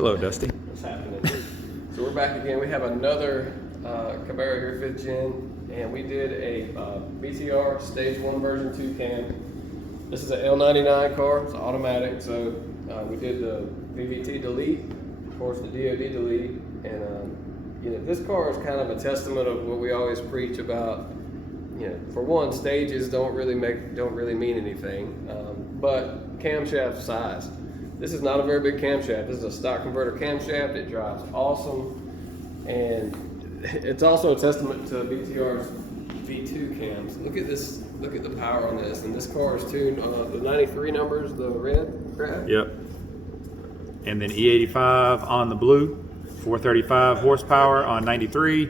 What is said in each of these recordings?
Hello, Dusty. What's happening? So we're back again. We have another Camaro here, 5th gen, and we did a BTR Stage 1 version 2 cam. This is an L99 car. It's automatic, so we did the VVT delete, of course the DOD delete, and you know, this car is kind of a testament of what we always preach about. You know, for one, stages don't really mean anything, but camshaft size. This is not a very big camshaft. This is a stock converter camshaft. It drives awesome, and it's also a testament to BTR's V2 cams. Look at this. Look at the power on this. And this car is tuned the 93 numbers, the red graph. Yep. And then E85 on the blue, 435 horsepower on 93,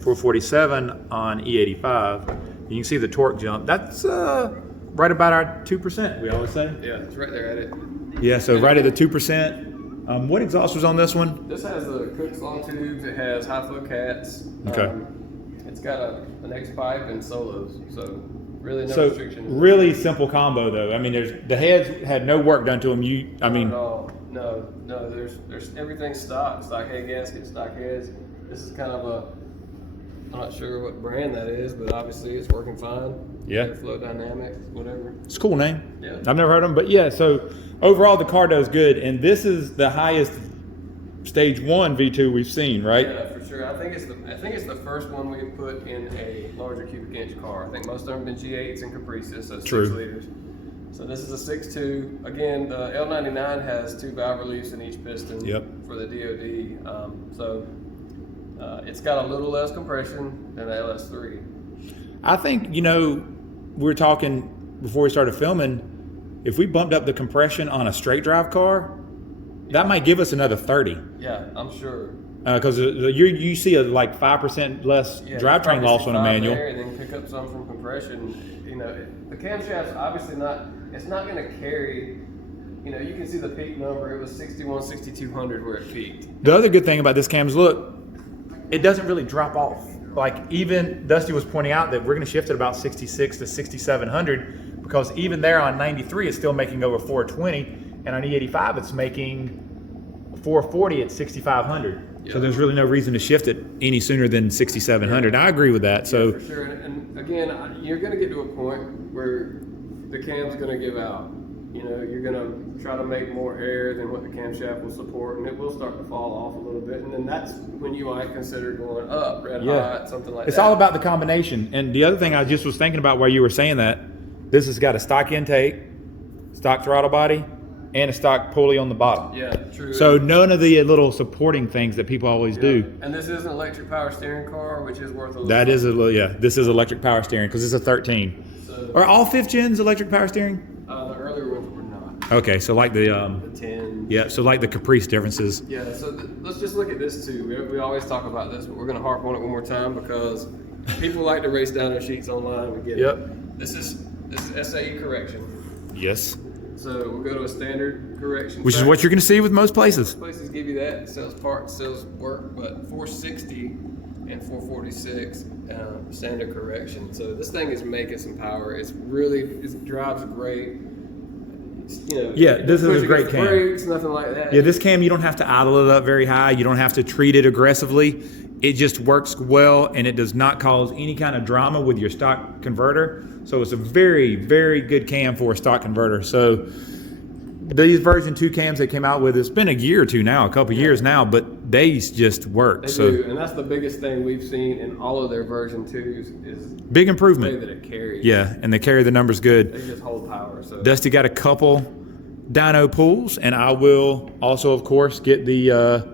447 on E85. You can see the torque jump. That's right about our 2%, we always say. Yeah, it's right there at it. Yeah, so right at the 2%. What exhaust was on this one? This has the Cook's long tubes. It has high flow cats. Okay. It's got an X pipe and solos, so really no So restriction. really simple combo though. I mean, the heads had no work done to them. Not at all. No. There's everything stock head gasket, stock heads. This is kind of I'm not sure what brand that is, but obviously it's working fine. Yeah. Flow Dynamics, whatever. It's a cool name. Yeah. I've never heard of them, but yeah. So overall, the car does good, and this is the highest Stage 1 V2 we've seen, right? Yeah, for sure. I think it's the first one we've put in a larger cubic inch car. I think most of them have been G8s and Caprices, so 6 liters. So this is a 6.2. Again, the L99 has 2 valve reliefs in each piston. Yep. For the DOD. It's got a little less compression than the LS3. I think, you know, we were talking before we started filming, if we bumped up the compression on a straight drive car, that might give us another 30. Yeah, I'm sure. Because you see a like 5% less drivetrain loss on a manual. There and then pick up some from compression. You know, the camshaft's obviously it's not going to carry. You know, you can see the peak number. It was 61, 6200 where it peaked. The other good thing about this cam is, look, it doesn't really drop off. Like, even Dusty was pointing out that we're going to shift at about 66 to 6700, because even there on 93 it's still making over 420, and on E85 it's making 440 at 6500. Yep. So there's really no reason to shift it any sooner than 6700. I agree with that. So yeah, for sure. And again, you're going to get to a point where the cam's going to give out. You know, you're going to try to make more air than what the camshaft will support, and it will start to fall off a little bit. And then that's when you might consider going up, red hot, something like that. It's all about the combination. And the other thing I just was thinking about while you were saying that, this has got a stock intake, stock throttle body, and a stock pulley on the bottom. Yeah, true. So none of the little supporting things that people always do. And this is an electric power steering car, which is worth a little. That is this is electric power steering because it's a 13. So, are all 5th gens electric power steering? The earlier ones were not. Okay, so like the 10. Yeah, so like the Caprice differences. Yeah, so let's just look at this too. We always talk about this, but we're going to harp on it one more time because people like to race down their sheets online. We get it. This is SAE correction. Yes. So we'll go to a standard correction. Which is what you're going to see with most places. Most places give you that. It sells parts, sells work, but 460 and 446 standard correction. So this thing is making some power. It drives great. You know, yeah, this is a great cam. Brakes, nothing like that. Yeah, this cam, you don't have to idle it up very high. You don't have to treat it aggressively. It just works well, and it does not cause any kind of drama with your stock converter. So it's a very, very good cam for a stock converter. So these version 2 cams they came out with, it's been a year or two now, a couple years now, but they just work. They do, and that's the biggest thing we've seen in all of their version 2s is big improvement. The way that it carries. Yeah, and they carry the numbers good. They just hold power. So Dusty got a couple dyno pulls, and I will also, of course, get the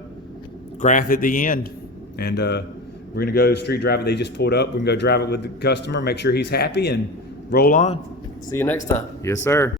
graph at the end. And we're going to go street drive it. They just pulled up. We can go drive it with the customer, make sure he's happy, and roll on. See you next time. Yes, sir.